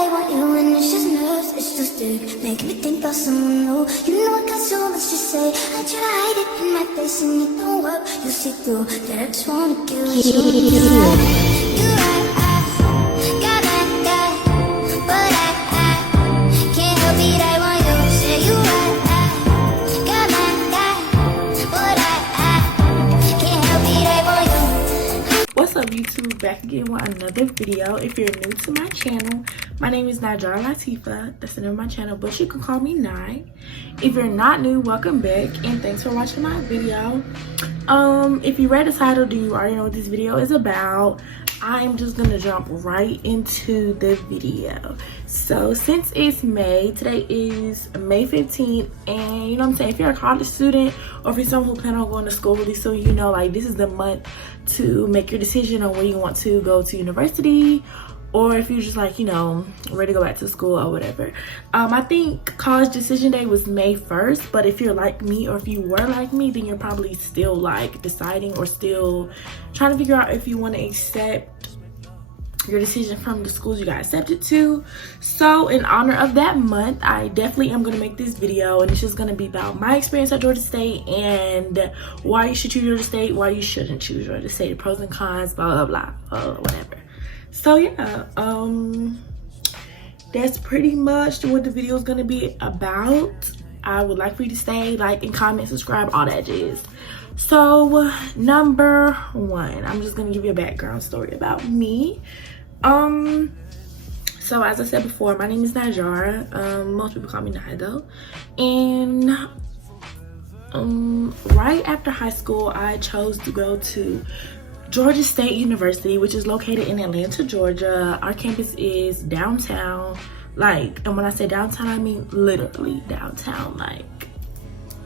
I want you and it's just nerves, it's just dick. Make me think about someone new. You know I got so much to say. I try to hide it in my face and it don't work. You see through that I just wanna give it to you. You got that, but I can't help it. I want you. Say you got that, but I can't help it. I want you. What's up, YouTube? Back again with another video. If you're new to my channel, my name is Ny'Jara Latifa. That's the name of my channel, but you can call me Ny. If you're not new, welcome back and thanks for watching my video. If you read the title, then you already know what this video is about. I'm just gonna jump right into the video. So since it's May, today is May 15th, and you know what I'm saying, if you're a college student or if you're someone who plan on going to school really soon, you know, like, this is the month to make your decision on where you want to go to university, or if you're just like, you know, ready to go back to school or whatever. I think college decision day was May 1st, but if you're like me, or if you were like me, then you're probably still like deciding or still trying to figure out if you want to accept your decision from the schools you got accepted to. So in honor of that month, I definitely am going to make this video, and it's just going to be about my experience at Georgia State and why you should choose Georgia State, why you shouldn't choose Georgia State, the pros and cons, blah blah blah, whatever. So yeah, that's pretty much what the video is going to be about. I would like for you to stay, like, and comment, subscribe, all that jazz. So number one, I'm just gonna give you a background story about me. So as I said before, my name is Ny'Jara. Most people call me Ny though. And right after high school, I chose to go to Georgia State University, which is located in Atlanta, Georgia. Our campus is downtown, like, and when I say downtown, I mean literally downtown, like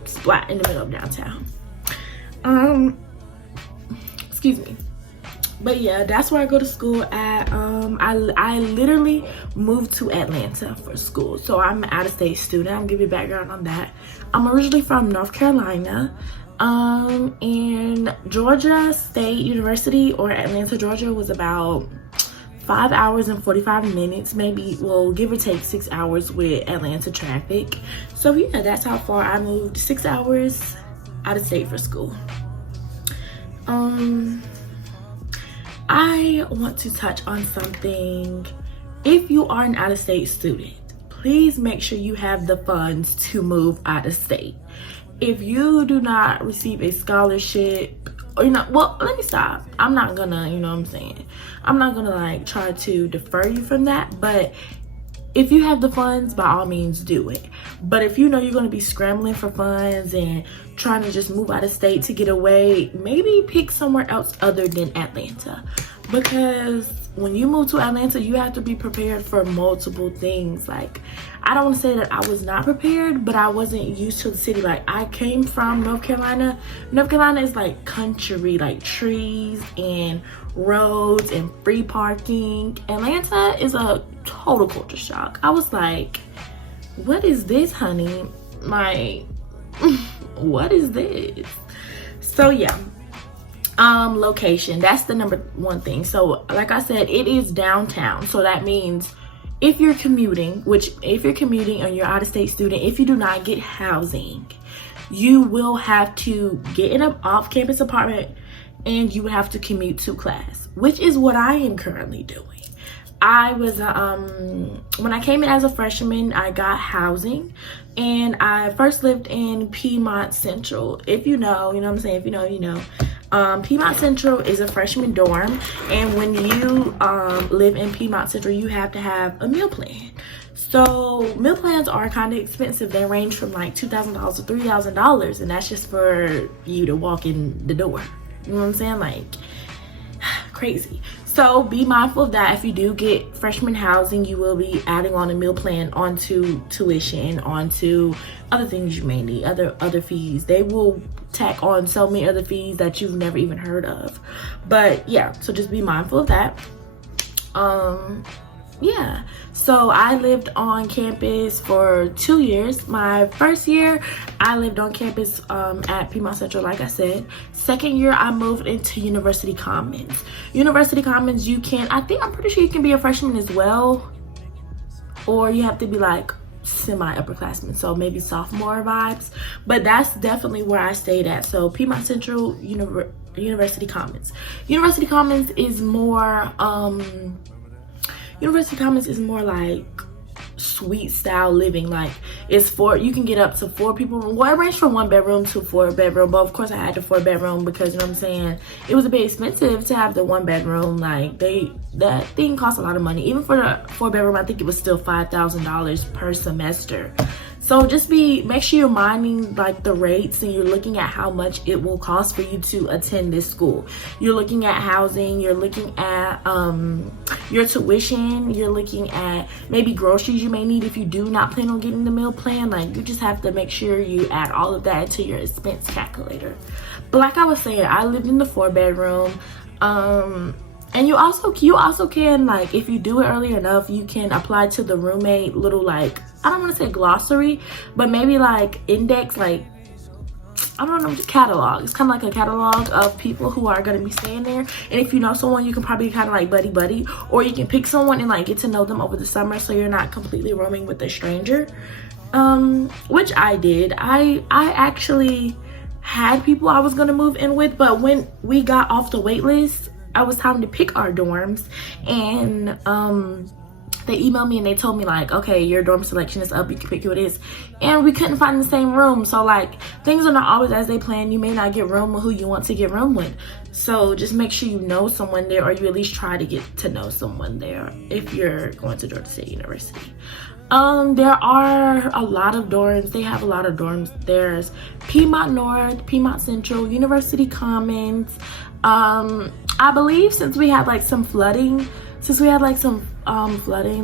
splat in the middle of downtown. Excuse me. But yeah, that's where I go to school at. I literally moved to Atlanta for school, so I'm an out-of-state student. I'll give you background on that. I'm originally from North Carolina, and Georgia State University, or Atlanta, Georgia, was about 5 hours and 45 minutes, maybe, well, give or take 6 hours with Atlanta traffic. So yeah, that's how far I moved, 6 hours out of state for school. I want to touch on something. If you are an out-of-state student, please make sure you have the funds to move out of state. If you do not receive a scholarship, or, you know, well, let me stop. I'm not gonna, you know what I'm saying, I'm not gonna like try to defer you from that, but if you have the funds, by all means do it. But if you know you're going to be scrambling for funds and trying to just move out of state to get away, maybe pick somewhere else other than Atlanta. Because when you move to Atlanta, you have to be prepared for multiple things. Like, I don't want to say that I was not prepared, but I wasn't used to the city. Like, I came from North Carolina. North Carolina is like country, like trees and roads and free parking. Atlanta is a total culture shock. I was like, what is this, honey? Like, what is this? So yeah, location, that's the number one thing. So like I said, it is downtown, so that means if you're commuting, and you're out of state student, if you do not get housing, you will have to get in an off-campus apartment and you have to commute to class, which is what I am currently doing. I was when I came in as a freshman, I got housing, and I first lived in Piedmont Central. If you know, you know what I'm saying, if you know, you know. Piedmont Central is a freshman dorm, and when you live in Piedmont Central, you have to have a meal plan. So meal plans are kind of expensive. They range from like $2,000 to $3,000, and that's just for you to walk in the door. You know what I'm saying? Like, crazy. So be mindful of that. If you do get freshman housing, you will be adding on a meal plan onto tuition, onto other things you may need, other fees. They will tack on so many other fees that you've never even heard of. But yeah, so just be mindful of that. Yeah, so I lived on campus for 2 years. My first year, I lived on campus at Piedmont Central, like I said. Second year, I moved into University Commons. University Commons, you can, I'm pretty sure you can be a freshman as well. or you have to be like semi upperclassmen, so maybe sophomore vibes. But that's definitely where I stayed at. So Piedmont Central, University Commons. University Commons is more like suite style living. Like, it's you can get up to 4 people. Well, it ranged from 1 bedroom to 4 bedroom, but of course I had the 4 bedroom because, you know what I'm saying, it was a bit expensive to have the 1 bedroom. Like, that thing cost a lot of money. Even for the 4 bedroom, I think it was still $5,000 per semester. So just make sure you're minding like the rates, and you're looking at how much it will cost for you to attend this school. You're looking at housing, you're looking at your tuition, you're looking at maybe groceries you may need if you do not plan on getting the meal plan. Like, you just have to make sure you add all of that into your expense calculator. But like I was saying, I lived in the 4 bedroom. And you also can, like, if you do it early enough, you can apply to the roommate little, like, I don't want to say glossary, but maybe like index, like, I don't know, just catalog. It's kind of like a catalog of people who are going to be staying there. And if you know someone, you can probably kind of like buddy, or you can pick someone and like get to know them over the summer, so you're not completely roaming with a stranger. Which I did. I actually had people I was going to move in with, but when we got off the wait list, I was time to pick our dorms, and they emailed me and they told me like, okay, your dorm selection is up, you can pick who it is. And we couldn't find the same room. So like, things are not always as they plan. You may not get room with who you want to get room with. So just make sure you know someone there, or you at least try to get to know someone there if you're going to Georgia State University. There are a lot of dorms. They have a lot of dorms. There's Piedmont North, Piedmont Central, University Commons. I believe since we had like some flooding,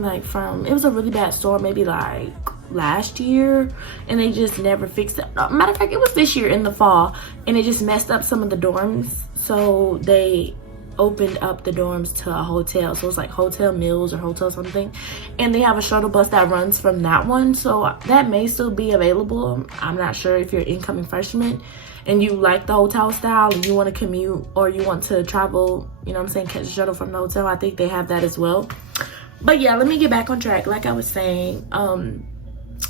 like from, it was a really bad storm maybe like last year, and they just never fixed it. Matter of fact, it was this year in the fall, and it just messed up some of the dorms, so they opened up the dorms to a hotel. So it's like Hotel Mills or Hotel something, and they have a shuttle bus that runs from that one, so that may still be available. I'm not sure if you're incoming freshman and you like the hotel style and you want to commute, or you want to travel, you know what I'm saying, catch a shuttle from the hotel. I think they have that as well. But yeah, let me get back on track. Like I was saying,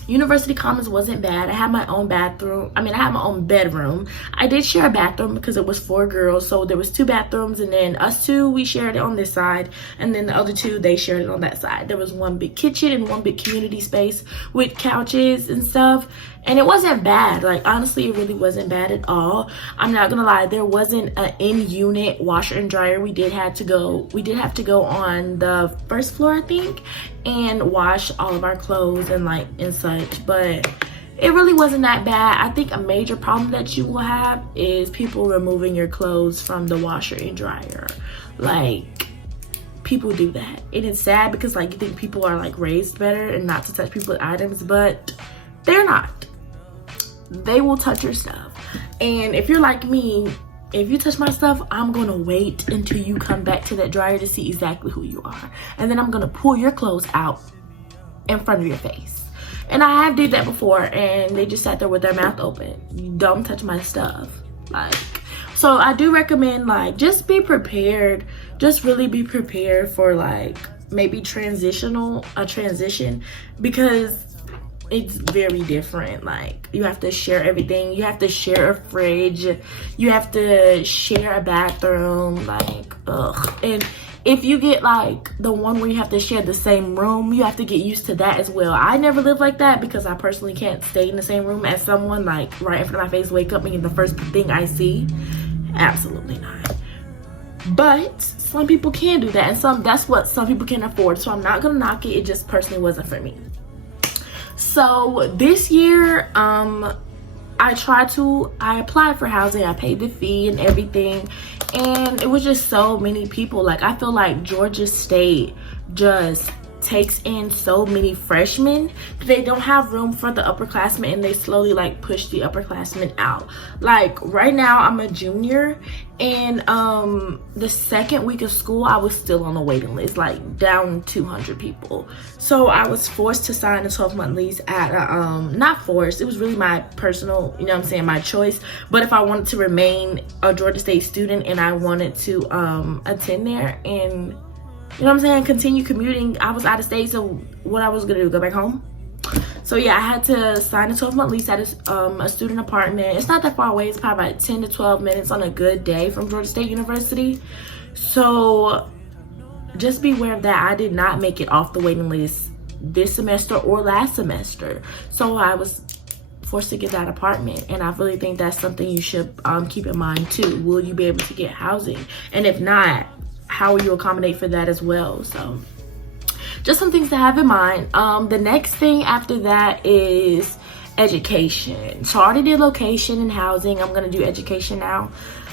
University Commons wasn't bad. I had my own bathroom. I had my own bedroom. I did share a bathroom because it was 4 girls, so there was 2 bathrooms, and then us 2, we shared it on this side, and then the other 2, they shared it on that side. There was 1 big kitchen and 1 big community space with couches and stuff, and it wasn't bad. Like, honestly, it really wasn't bad at all. I'm not gonna lie, there wasn't an in-unit washer and dryer. We did have to go on the first floor, I think, and wash all of our clothes and such, but it really wasn't that bad. I think a major problem that you will have is people removing your clothes from the washer and dryer. Like, people do that, and it's sad because like, you think people are like raised better and not to touch people's items, but they're not. They will touch your stuff, and if you're like me, if you touch my stuff, I'm gonna wait until you come back to that dryer to see exactly who you are, and then I'm gonna pull your clothes out in front of your face. And I have did that before, and they just sat there with their mouth open. Don't touch my stuff. Like, so I do recommend, like, just be prepared. Just really be prepared for like maybe a transition, because it's very different. Like, you have to share everything. You have to share a fridge. You have to share a bathroom. Like, ugh. And if you get like the one where you have to share the same room, you have to get used to that as well. I never lived like that because I personally can't stay in the same room as someone, like right in front of my face, wake up and the first thing I see. Absolutely not. But some people can do that, and that's what some people can afford. So I'm not gonna knock it. It just personally wasn't for me. So this year, I applied for housing. I paid the fee and everything, and it was just so many people. Like, I feel like Georgia State just takes in so many freshmen. They don't have room for the upperclassmen, and they slowly like push the upperclassmen out. Like, right now I'm a junior, and the second week of school I was still on the waiting list, like down 200 people. So I was forced to sign a 12-month lease at not forced, it was really my personal, you know what I'm saying, my choice. But if I wanted to remain a Georgia State student and I wanted to attend there, and you know what I'm saying, continue commuting. I was out of state, so what I was gonna do, go back home? So yeah, I had to sign a 12-month lease at a student apartment. It's not that far away. It's probably about 10 to 12 minutes on a good day from Georgia State University. So just be aware of that. I did not make it off the waiting list this semester or last semester. So I was forced to get that apartment. And I really think that's something you should keep in mind too. Will you be able to get housing? And if not, how will you accommodate for that as well? So just some things to have in mind. The next thing after that is education. So I already did location and housing. I'm gonna do education now.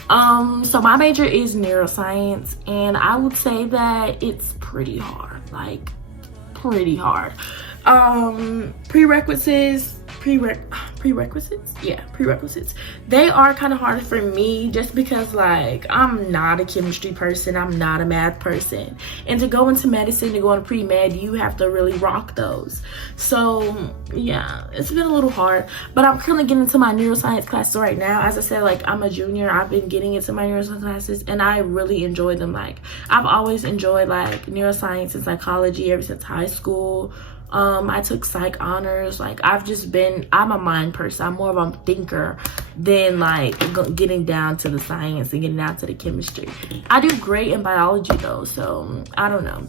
So my major is neuroscience, and I would say that it's pretty hard, like pretty hard. Prerequisites, they are kind of hard for me just because, like, I'm not a chemistry person, I'm not a math person, and to go into medicine, to go into pre-med, you have to really rock those. So yeah, it's been a little hard, but I'm currently getting into my neuroscience classes right now. As I said, like, I'm a junior. I've been getting into my neuroscience classes, and I really enjoy them. Like, I've always enjoyed like neuroscience and psychology ever since high school. I took psych honors. Like, I'm a mind person. I'm more of a thinker than like getting down to the science and getting down to the chemistry. I do great in biology though, so I don't know.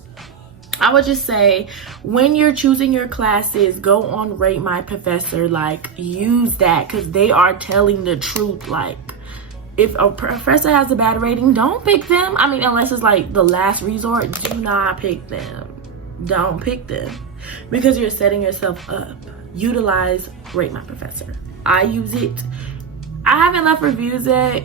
I would just say, when you're choosing your classes, go on Rate My Professor. Like, use that, because they are telling the truth. Like, if a professor has a bad rating, don't pick them. I mean, unless it's like the last resort, do not pick them. Don't pick them, because you're setting yourself up. Utilize Rate My Professor. I use it. I haven't left reviews yet.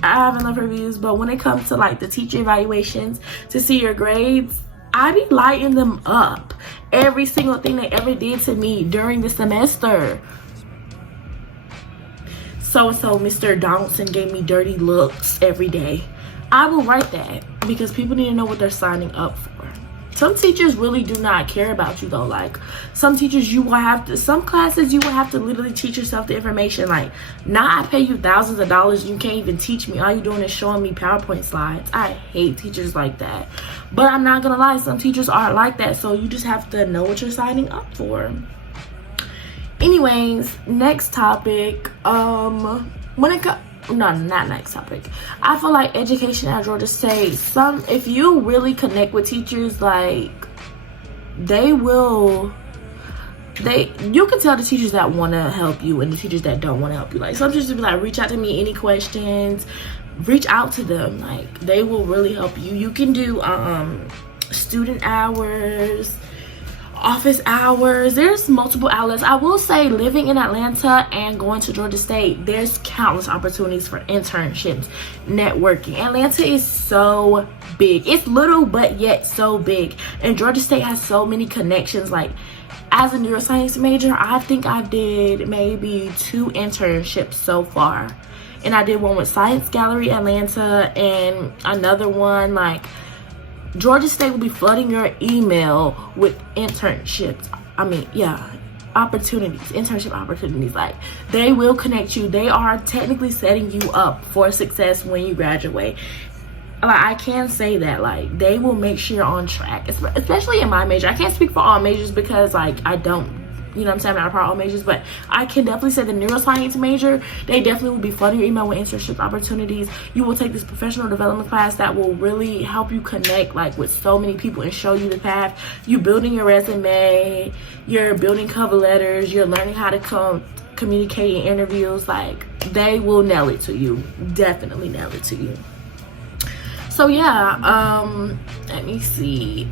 But when it comes to like the teacher evaluations to see your grades, I be lighting them up. Every single thing they ever did to me during the semester. So-and-so, Mr. Donaldson gave me dirty looks every day. I will write that, because people need to know what they're signing up for. Some teachers really do not care about you though. Like, some teachers, some classes you will have to literally teach yourself the information. Like, now I pay you thousands of dollars, you can't even teach me. All you're doing is showing me PowerPoint slides. I hate teachers like that. But I'm not gonna lie, some teachers are like that. So you just have to know what you're signing up for. Anyways, next topic. Not next topic. I feel like education at Georgia State, if you really connect with teachers, like, you can tell the teachers that want to help you and the teachers that don't want to help you. Like, some teachers be like, reach out to me, any questions, reach out to them. Like, they will really help you. You can do student hours, office hours. There's multiple outlets. I will say, living in Atlanta and going to Georgia State, there's countless opportunities for internships, networking. Atlanta is so big. It's little, but yet so big. And Georgia State has so many connections. Like, as a neuroscience major, I think I did maybe 2 internships so far. And I did one with Science Gallery Atlanta, and another one, like, Georgia State will be flooding your email with internships. Internship opportunities. Like, they will connect you. They are technically setting you up for success when you graduate. Like, I can say that, like, they will make sure you're on track, especially in my major. I can't speak for all majors because, like, I don't, you know what I'm saying, I'm not a part of all majors, but I can definitely say the neuroscience major, they definitely will be flooding your email with internship opportunities. You will take this professional development class that will really help you connect, like, with so many people and show you the path. You're building your resume, you're building cover letters, you're learning how to communicate in interviews. Like, they will nail it to you. Definitely nail it to you. So yeah, let me see.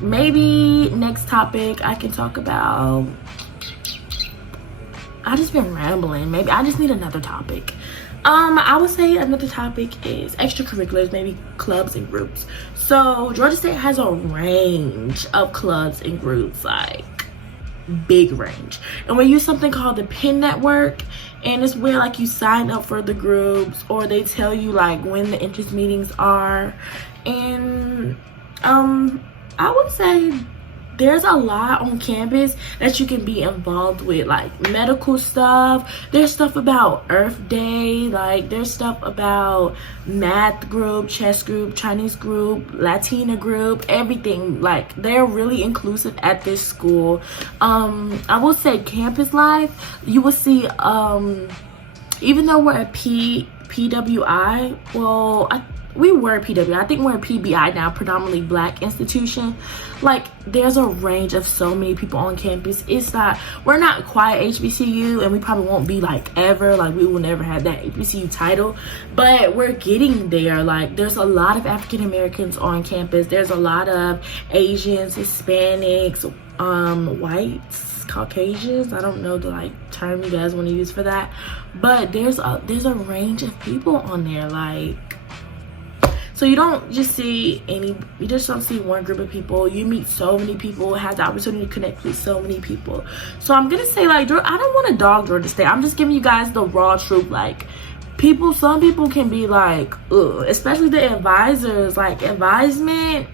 Maybe next topic I can talk about. I just been rambling. Maybe I just need another topic. I would say another topic is extracurriculars, maybe clubs and groups. So Georgia State has a range of clubs and groups, like big range. And we use something called the PIN network, and it's where, like, you sign up for the groups, or they tell you, like, when the interest meetings are. And I would say there's a lot on campus that you can be involved with, like medical stuff. There's stuff about Earth Day, like there's stuff about math group, chess group, Chinese group, Latina group, everything. Like they're really inclusive at this school. I will say campus life, you will see, even though we're a PWI, well, we were PWI, I think we're a PBI now, predominantly black institution. Like there's a range of so many people on campus. It's not, we're not quite HBCU, and we probably won't be like ever, like we will never have that HBCU title, but we're getting there. Like there's a lot of African Americans on campus. There's a lot of Asians, Hispanics, whites, Caucasians. I don't know the like term you guys want to use for that, but there's a range of people on there. Like, so you don't just see you just don't see one group of people. You meet so many people, have the opportunity to connect with so many people. So I'm gonna say, like, I don't want to dog Georgia State. I'm just giving you guys the raw truth. Like, some people can be like, ugh, especially the advisors. Like, advisement,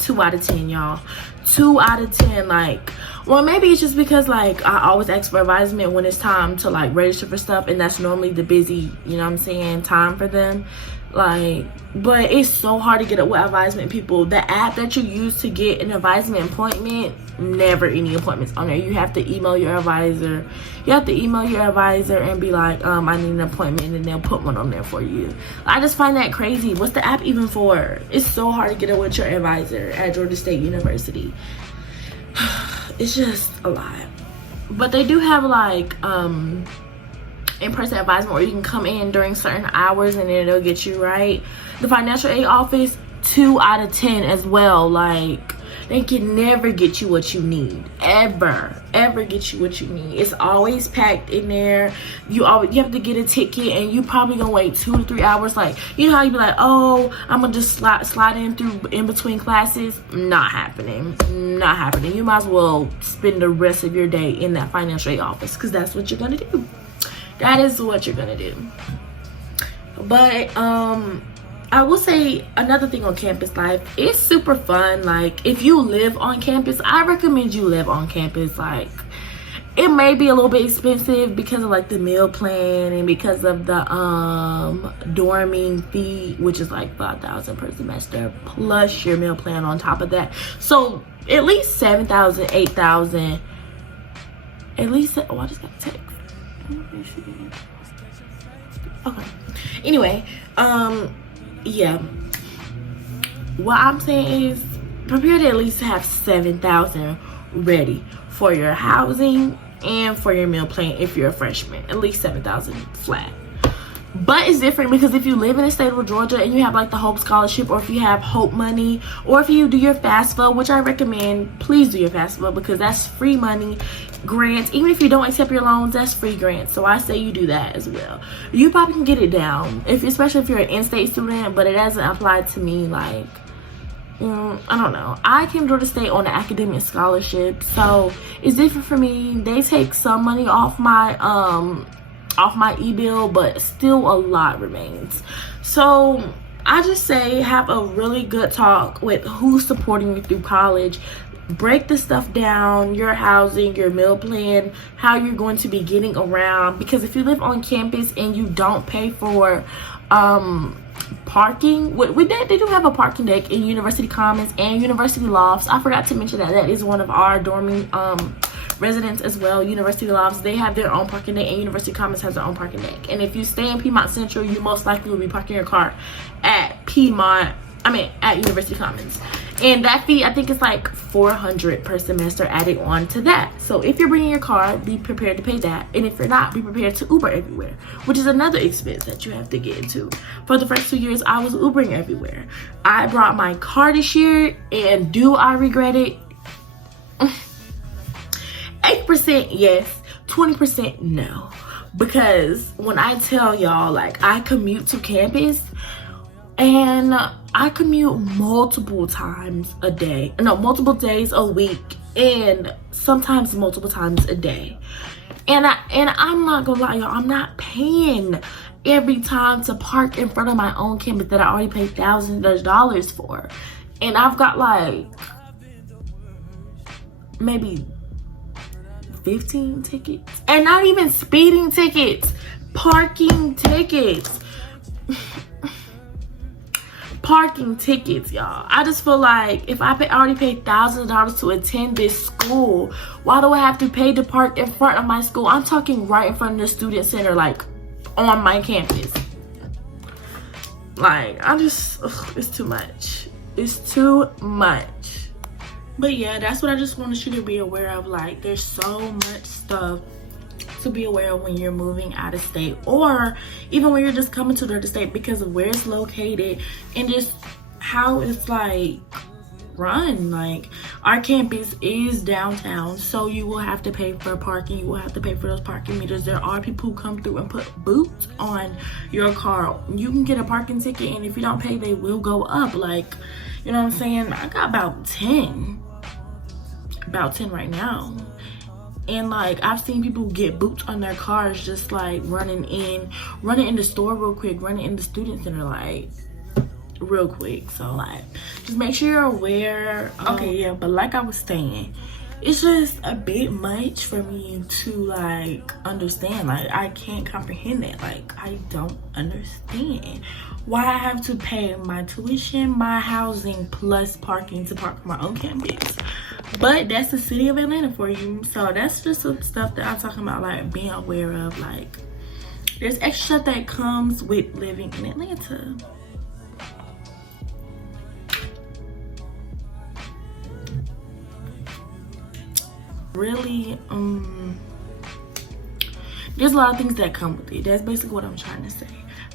2 out of 10, y'all. 2 out of 10. Like, well, maybe it's just because, like, I always ask for advisement when it's time to, like, register for stuff, and that's normally the busy, you know what I'm saying, time for them. Like, but it's so hard to get up with advisement people. The app that you use to get an advisement appointment, never any appointments on there. You have to email your advisor. You have to email your advisor and be like, I need an appointment, and they'll put one on there for you. I just find that crazy. What's the app even for? It's so hard to get up with your advisor at Georgia State University. It's just a lot. But they do have like in-person advisement where you can come in during certain hours and then it'll get you right. The financial aid office, 2 out of 10 as well. Like, they can never get you what you need, ever get you what you need. It's always packed in there. You have to get a ticket, and you probably gonna wait 2 to 3 hours. Like, you know how you be like, oh, I'm gonna just slide in between classes. Not happening. You might as well spend the rest of your day in that financial aid office, because that's what you're gonna do. That is what you're gonna do. But I will say another thing on campus life, it's super fun. Like, if you live on campus, I recommend you live on campus. Like, it may be a little bit expensive because of like the meal plan and because of the dorming fee, which is like $5,000 per semester plus your meal plan on top of that. So at least $7,000, $8,000. At least, oh, I just got a text. Okay. Anyway, yeah. What I'm saying is, prepare to at least have $7,000 ready for your housing and for your meal plan if you're a freshman. At least $7,000 flat. But it's different because if you live in the state of Georgia and you have like the Hope Scholarship, or if you have Hope money, or if you do your FAFSA, which I recommend, please do your FAFSA because that's free money, grants. Even if you don't accept your loans, that's free grants. So I say you do that as well. You probably can get it down, especially if you're an in-state student, but it doesn't apply to me. Like, I don't know. I came to Georgia State on an academic scholarship, so it's different for me. They take some money off my e-bill, but still a lot remains. So I just say have a really good talk with who's supporting you through college. Break the stuff down, your housing, your meal plan, how you're going to be getting around. Because if you live on campus and you don't pay for parking, with that, they do have a parking deck in University Commons and University Lofts. I forgot to mention that is one of our dorming residents as well. University Lofts, they have their own parking deck, and University Commons has their own parking deck. And if you stay in Piedmont Central, you most likely will be parking your car at University Commons. And that fee, I think it's like $400 per semester added on to that. So if you're bringing your car, be prepared to pay that. And if you're not, be prepared to Uber everywhere, which is another expense that you have to get into. For the first 2 years, I was Ubering everywhere. I brought my car this year, and do I regret it? 8% yes, 20% no. Because when I tell y'all, like, I commute to campus, and I commute multiple times a day. No, multiple days a week, and sometimes multiple times a day. And I'm not gonna lie, y'all, I'm not paying every time to park in front of my own campus that I already paid thousands of dollars for. And I've got like maybe 15 tickets, and not even speeding tickets, parking tickets. Parking tickets, y'all. I just feel like if I already paid thousands of dollars to attend this school, why do I have to pay to park in front of my school? I'm talking right in front of the student center, like on my campus. Like, it's too much. It's too much. But yeah, that's what I just wanted you to be aware of. Like, there's so much stuff to be aware of when you're moving out of state, or even when you're just coming to the state, because of where it's located and just how it's like run. Like, our campus is downtown, so you will have to pay for parking. You will have to pay for those parking meters. There are people who come through and put boots on your car. You can get a parking ticket, and if you don't pay, they will go up. Like, you know what I'm saying? I got about 10 right now. And like, I've seen people get boots on their cars, just like running in the store real quick, running in the student center, like real quick. So like, just make sure you're aware. Okay, yeah, but like I was saying, it's just a bit much for me to like understand. Like, I can't comprehend that. Like, I don't understand why I have to pay my tuition, my housing, plus parking to park on my own campus. But that's the city of Atlanta for you. So that's just some stuff that I'm talking about, like being aware of. Like, there's extra stuff that comes with living in Atlanta. Really, there's a lot of things that come with it. That's basically what I'm trying to say.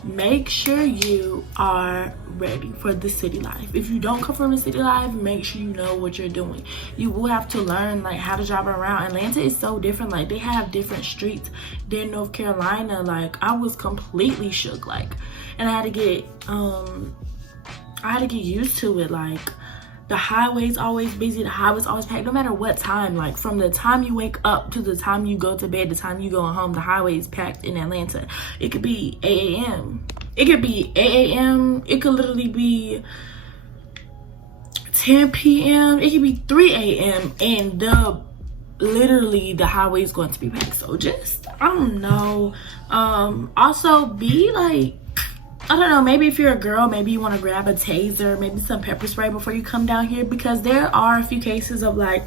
Make sure you are ready for the city life. If you don't come from the city life, make sure you know what you're doing. You will have to learn like how to drive around. Atlanta is so different. Like, they have different streets than North Carolina. Like, I was completely shook. Like, and I had to get used to it. Like, the highway's always busy, the highway's always packed, no matter what time. Like, from the time you wake up to the time you go to bed, the time you go home, the highway is packed in Atlanta. It could be 8 a.m. It could be 8 a.m. It could literally be 10 p.m. It could be 3 a.m. and literally the highway is going to be packed. So just, I don't know. Also, be like, I don't know, maybe if you're a girl, maybe you want to grab a taser, maybe some pepper spray before you come down here, because there are a few cases of like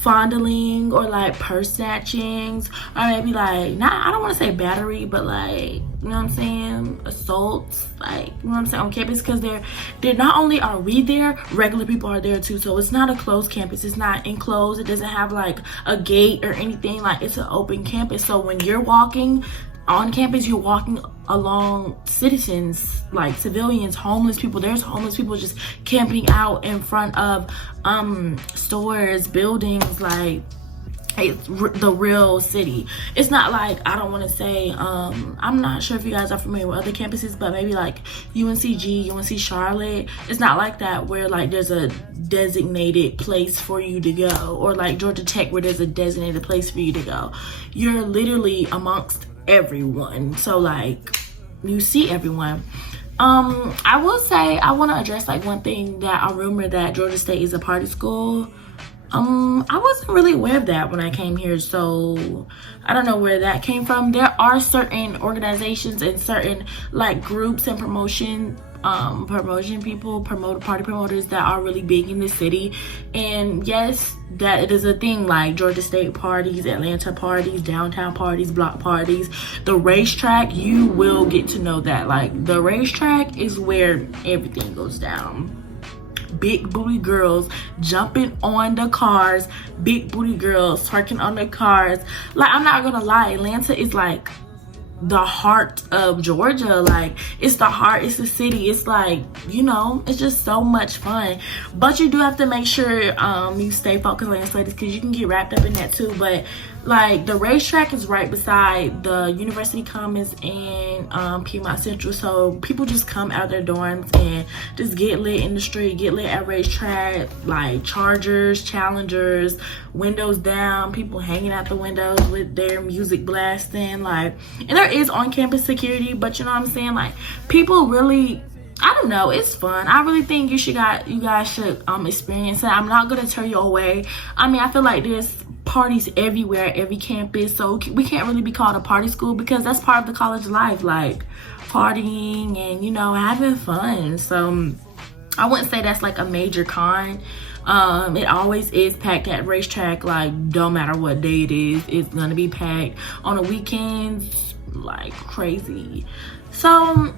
fondling or like purse snatchings, or maybe like, I don't want to say battery, but like, you know what I'm saying, assaults, like, you know what I'm saying, on campus, because they're not only are we there, regular people are there too. So it's not a closed campus, it's not enclosed, it doesn't have like a gate or anything. Like, it's an open campus. So when you're walking on campus, you're walking along citizens, like civilians, homeless people. There's homeless people just camping out in front of stores, buildings. Like, it's the real city. It's not like, I don't want to say, I'm not sure if you guys are familiar with other campuses, but maybe like UNCG, UNC Charlotte, it's not like that where like there's a designated place for you to go, or like Georgia Tech where there's a designated place for you to go. You're literally amongst everyone, so like you see everyone. I will say, I want to address like one thing, that a rumor that Georgia State is a party school. I wasn't really aware of that when I came here, so I don't know where that came from. There are certain organizations and certain like groups and party promoters that are really big in the city, and yes, that it is a thing, like Georgia State parties, Atlanta parties, downtown parties, block parties. The racetrack, you will get to know that. Like, the racetrack is where everything goes down. Big booty girls jumping on the cars, big booty girls twerking on the cars. Like, I'm not gonna lie, Atlanta is like the heart of Georgia. Like, it's the heart, it's the city, it's like, you know, it's just so much fun. But you do have to make sure you stay focused on your studies, because you can get wrapped up in that too. But like, the racetrack is right beside the University Commons and Piedmont Central, so people just come out their dorms and just get lit in the street, get lit at racetrack, like Chargers, Challengers, windows down, people hanging out the windows with their music blasting. Like, and there is on-campus security, but you know what I'm saying, like, people really I don't know, it's fun. I really think you guys should experience it. I'm not gonna turn you away. I mean, I feel like there's parties everywhere, every campus, so we can't really be called a party school because that's part of the college life, like partying and, you know, having fun. So I wouldn't say that's like a major con. It always is packed at racetrack, like don't matter what day it is, it's gonna be packed. On the weekends, like crazy. So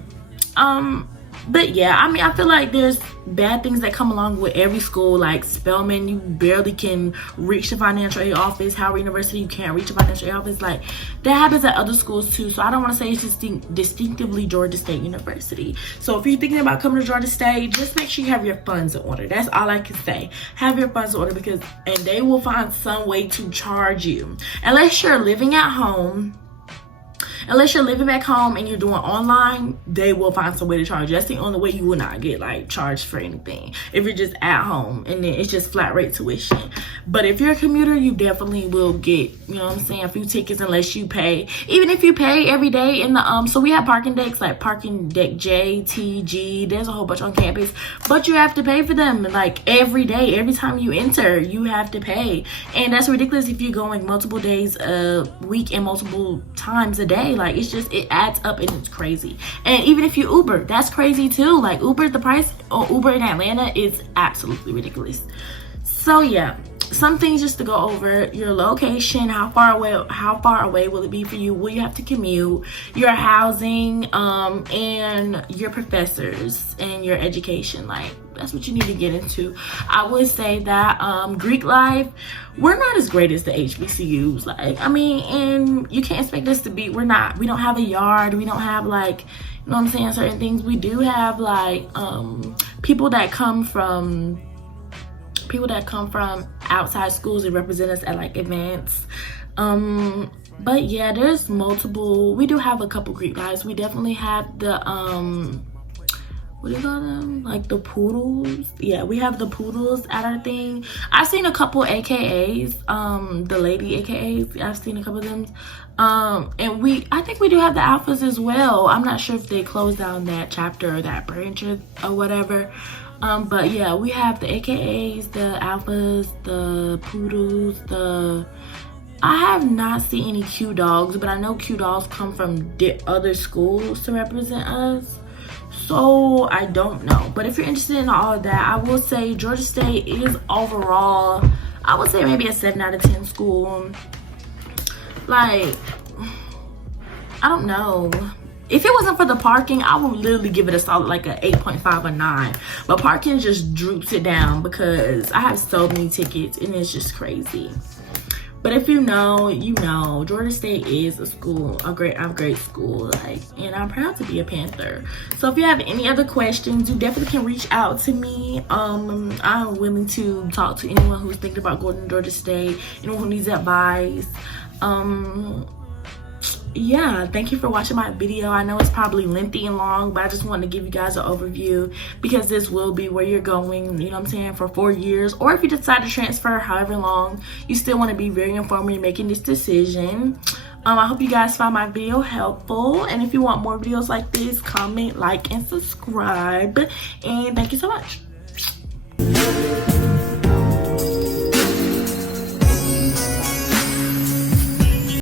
but yeah, I mean, I feel like there's bad things that come along with every school. Like Spelman, you barely can reach the financial aid office. Howard University, you can't reach the financial aid office. Like that happens at other schools too. So I don't want to say it's just distinctively Georgia State University. So if you're thinking about coming to Georgia State, just make sure you have your funds in order. That's all I can say. Have your funds in order, because and they will find some way to charge you. Unless you're living at home. Unless you're living back home and you're doing online, they will find some way to charge you. That's the only way you will not get like charged for anything. If you're just at home and then it's just flat rate tuition. But if you're a commuter, you definitely will get, you know what I'm saying, a few tickets unless you pay. Even if you pay every day in the so we have parking decks like parking deck J, T, G. There's a whole bunch on campus, but you have to pay for them like every day. Every time you enter, you have to pay, and that's ridiculous if you're going multiple days a week and multiple times a day. Like it's just, it adds up and it's crazy. And even if you Uber, that's crazy too. Like Uber, the price on Uber in Atlanta is absolutely ridiculous. So yeah, some things just to go over: your location, how far away will it be for you? Will you have to commute? Your housing, and your professors and your education. Like that's what you need to get into. I would say that Greek life, we're not as great as the HBCUs. Like, I mean, and you can't expect us to be. We don't have a yard. We don't have like, you know what I'm saying, certain things. We do have like people that come from outside schools and represent us at like events. But yeah, there's multiple. We do have a couple Greek lives. We definitely have the what do you call them? Like the poodles. Yeah, we have the poodles at our thing. I've seen a couple AKAs, the lady AKAs. I've seen a couple of them. And I think we do have the alphas as well. I'm not sure if they closed down that chapter or that branch or whatever. But yeah, we have the AKAs, the alphas, the poodles, I have not seen any Q dogs, but I know Q dogs come from other schools to represent us. So I don't know. But if you're interested in all of that, I will say Georgia State is overall, I would say maybe a 7 out of 10 school. Like, I don't know. If it wasn't for the parking, I would literally give it a solid like a 8.5 or 9. But parking just droops it down because I have so many tickets and it's just crazy. But if you know, you know, Georgia State is a school, a great school, like, and I'm proud to be a Panther. So if you have any other questions, you definitely can reach out to me. I'm willing to talk to anyone who's thinking about going to Georgia State, anyone who needs advice. Yeah, thank you for watching my video. I know it's probably lengthy and long, but I just wanted to give you guys an overview because this will be where you're going, you know what I'm saying, for 4 years. Or if you decide to transfer, however long, you still want to be very informed when you're making this decision. I hope you guys found my video helpful. And if you want more videos like this, comment, like, and subscribe. And thank you so much.